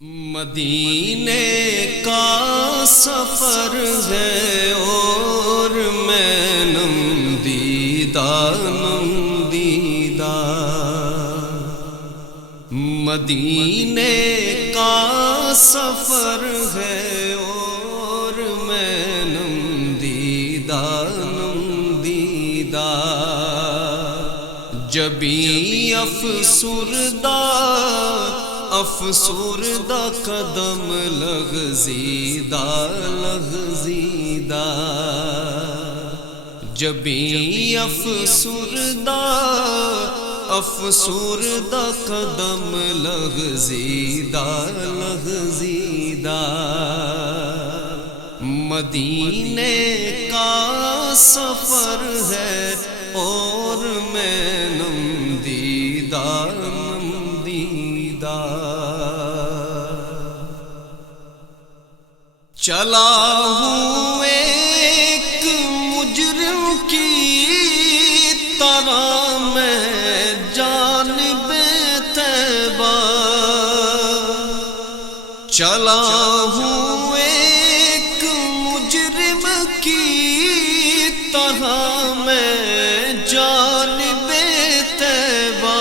مدینے کا سفر ہے اور میں نم دیدہ مدینے کا سفر ہے اور میں نم دیدہ جبیں افسردہ قدم لغزیدہ جبیں افسردہ قدم لغزیدہ مدینے کا سفر ہے اور میں نم دیدہ چلا ہوں ایک مجرم کی طرح میں جانب طیبہ چلا ہوں ایک مجرم کی طرح میں جانب طیبہ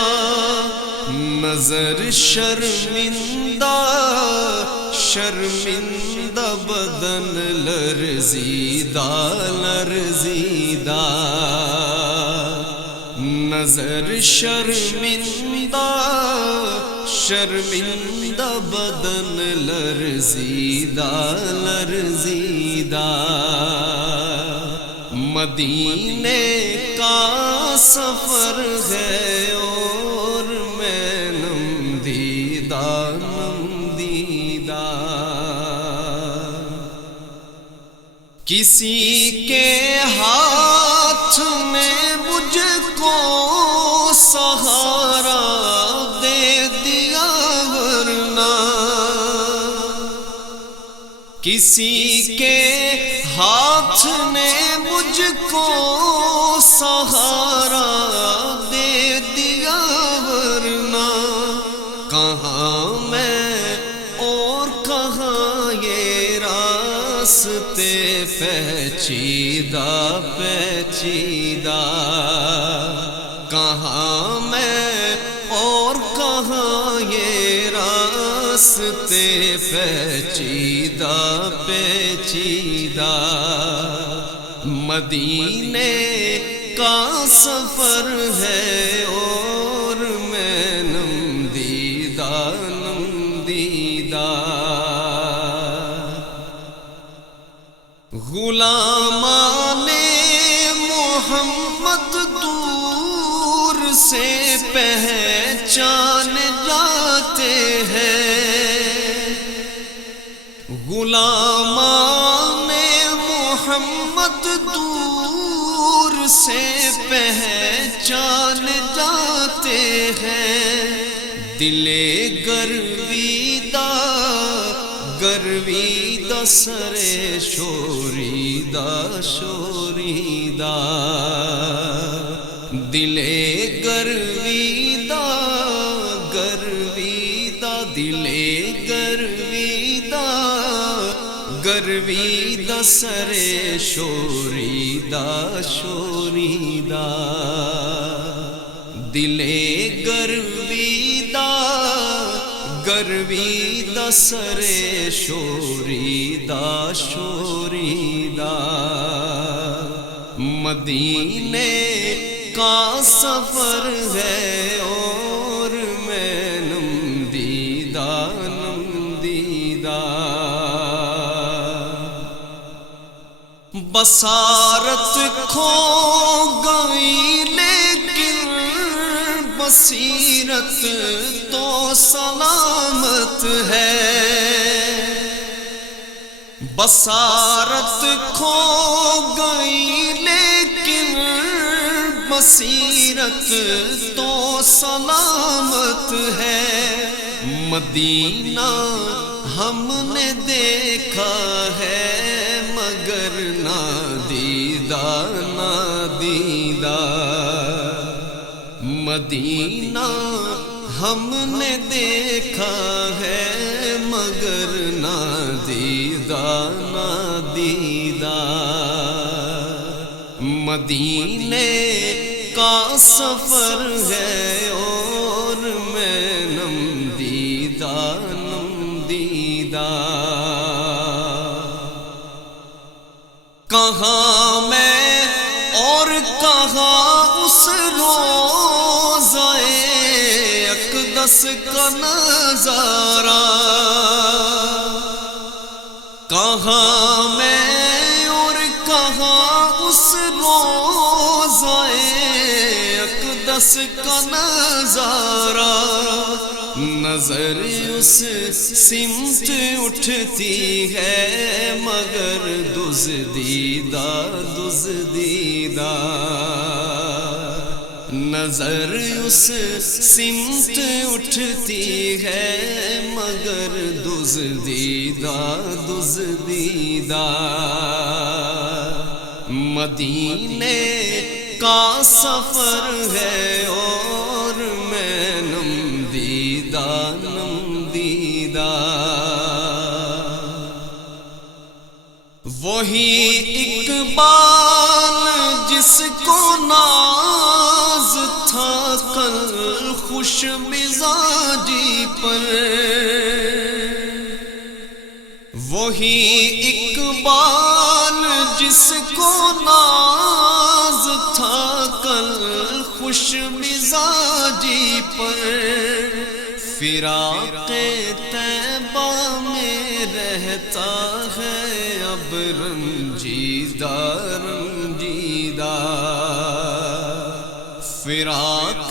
نظر شرمندہ بدن لرزیدہ نظر شرمندہ بدن لرزیدہ مدینے کا سفر ہے اور میں نم دیدہ کسی کے ہاتھ میں مجھ کو سہارا دے دیا ورنہ کسی کے ہاتھ نے مجھ کو سہارا دے دیا ورنہ کہاں میں اور کہاں یہ راستے پیچیدہ کہاں میں اور کہاں یہ راستے پیچیدہ مدینے کا سفر ہے اور میں نم دیدہ غلامان محمد دور سے پہچان جاتے ہیں غلامان محمد دور سے پہچان جاتے ہیں دل گرویدہ سر شوریدہ دل گرویدہ گرویدہ سر شوریدہ دل گرویدہ سر شوریدہ مدینے کا سفر ہے اور میں نم دیدہ بصارت کھو گئی لیکن بصیرت تو سلامت ہے بصارت کھو گئی لیکن بصیرت تو سلامت ہے مدینہ ہم نے دیکھا ہے مگر نادیدہ مدینہ ہم نے دیکھا ہے مگر نادیدہ نادیدہ، مدینے کا سفر ہے اور میں نم دیدہ نم دیدہ۔ کہاں میں اور کہاں اس روضہ اقدس کا نظارہ، کہاں میں اور کہاں اس روضہ اقدس کا نظارہ، نظر اس سمت اٹھتی ہے مگر دزدیدہ دزدیدہ، نظر اس سمت اٹھتی ہے مگر دزدیدہ دزدیدہ، مدینے کا سفر ہے اور میں نم دیدہ نم دیدہ۔ وہی اقبال جس کو ناز تھا کل خوش مزاجی پر، وہی اقبال جس کو ناز تھا کل خوش مزاجی پر، فراق طیبہ میں رہتا ہے اب رنجیدہ رنجیدہ، فراق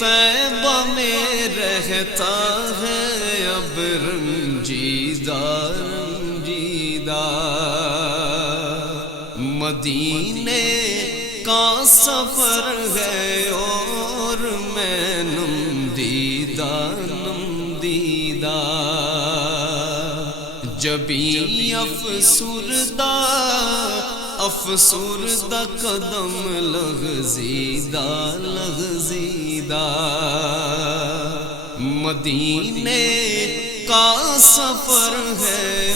طیبہ میں رہتا ہے اب رنجیدہ رنجیدہ، مدینے کا سفر ہے اور میں نم دیدہ نم دیدہ، جبیں افسردہ افسردہ قدم لغزیدہ لغزیدہ، مدینے کا سفر ہے